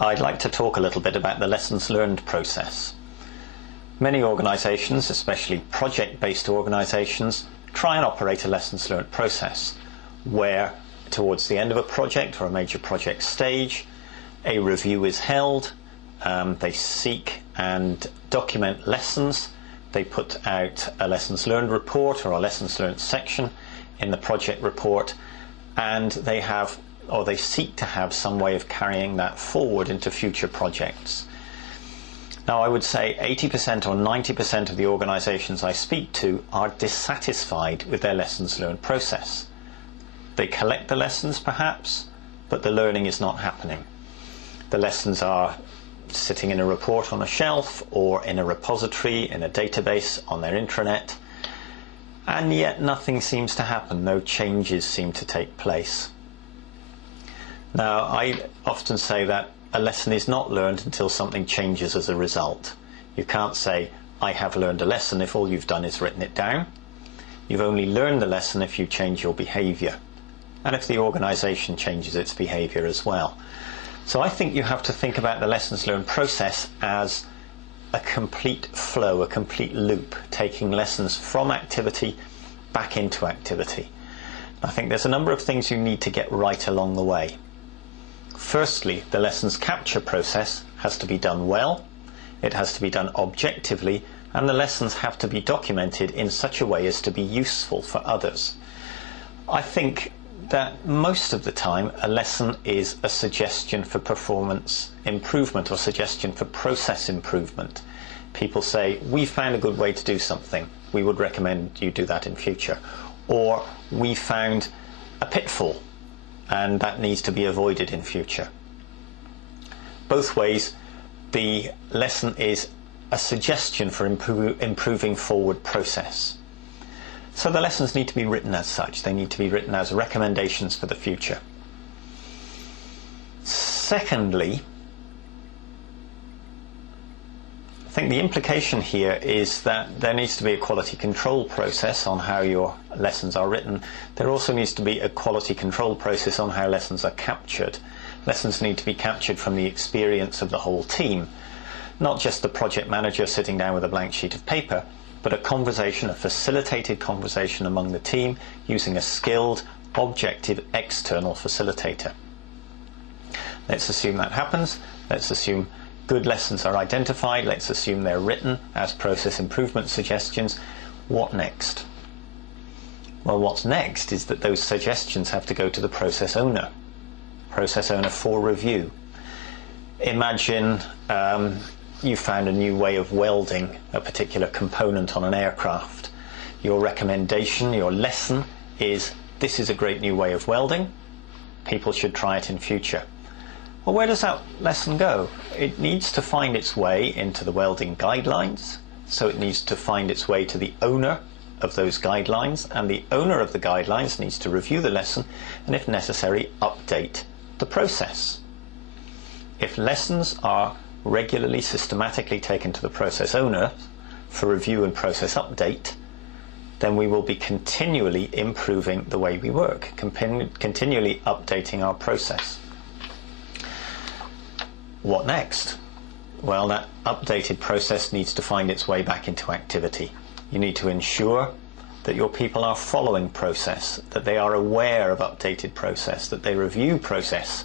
I'd like to talk a little bit about the lessons learned process. Many organisations, especially project-based organisations, try and operate a lessons learned process where towards the end of a project or a major project stage, a review is held, they seek and document lessons, they put out a lessons learned report or a lessons learned section in the project report, and they seek to have some way of carrying that forward into future projects. Now, I would say 80% or 90% of the organisations I speak to are dissatisfied with their lessons learned process. They collect the lessons perhaps, but the learning is not happening. The lessons are sitting in a report on a shelf or in a repository, in a database on their intranet, and yet nothing seems to happen, no changes seem to take place. Now, I often say that a lesson is not learned until something changes as a result. You can't say, I have learned a lesson, if all you've done is written it down. You've only learned the lesson if you change your behaviour, and if the organisation changes its behaviour as well. So I think you have to think about the lessons learned process as a complete flow, a complete loop, taking lessons from activity back into activity. I think there's a number of things you need to get right along the way. Firstly, the lessons capture process has to be done well, it has to be done objectively, and the lessons have to be documented in such a way as to be useful for others. I think that most of the time a lesson is a suggestion for performance improvement or suggestion for process improvement. People say, we found a good way to do something, we would recommend you do that in future. Or, we found a pitfall and that needs to be avoided in future. Both ways, the lesson is a suggestion for improving forward process. So the lessons need to be written as such. They need to be written as recommendations for the future. Secondly, I think the implication here is that there needs to be a quality control process on how your lessons are written. There also needs to be a quality control process on how lessons are captured. Lessons need to be captured from the experience of the whole team, not just the project manager sitting down with a blank sheet of paper, but a conversation, a facilitated conversation among the team using a skilled, objective, external facilitator. Let's assume that happens. Let's assume good lessons are identified. Let's assume they're written as process improvement suggestions. What next? Well, what's next is that those suggestions have to go to the process owner for review. Imagine you found a new way of welding a particular component on an aircraft. Your recommendation, your lesson is, this is a great new way of welding. People should try it in future. Well, where does that lesson go? It needs to find its way into the welding guidelines, so it needs to find its way to the owner of those guidelines, and the owner of the guidelines needs to review the lesson and, if necessary, update the process. If lessons are regularly, systematically taken to the process owner for review and process update, then we will be continually improving the way we work, continually updating our process. What next? Well, that updated process needs to find its way back into activity. You need to ensure that your people are following process, that they are aware of updated process, that they review process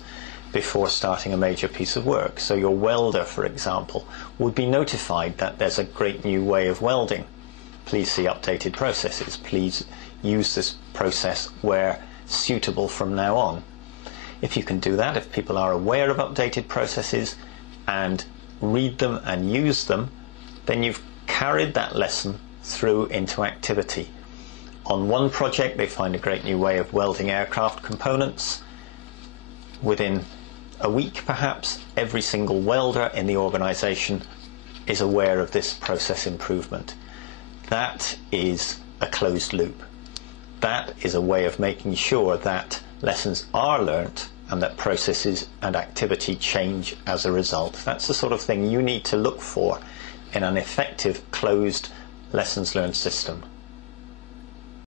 before starting a major piece of work. So your welder, for example, would be notified that there's a great new way of welding. Please see updated processes. Please use this process where suitable from now on. If you can do that, if people are aware of updated processes and read them and use them, then you've carried that lesson through into activity. On one project, they find a great new way of welding aircraft components. Within a week, perhaps, every single welder in the organisation is aware of this process improvement. That is a closed loop. That is a way of making sure that lessons are learnt and that processes and activity change as a result. That's the sort of thing you need to look for in an effective, closed lessons learned system.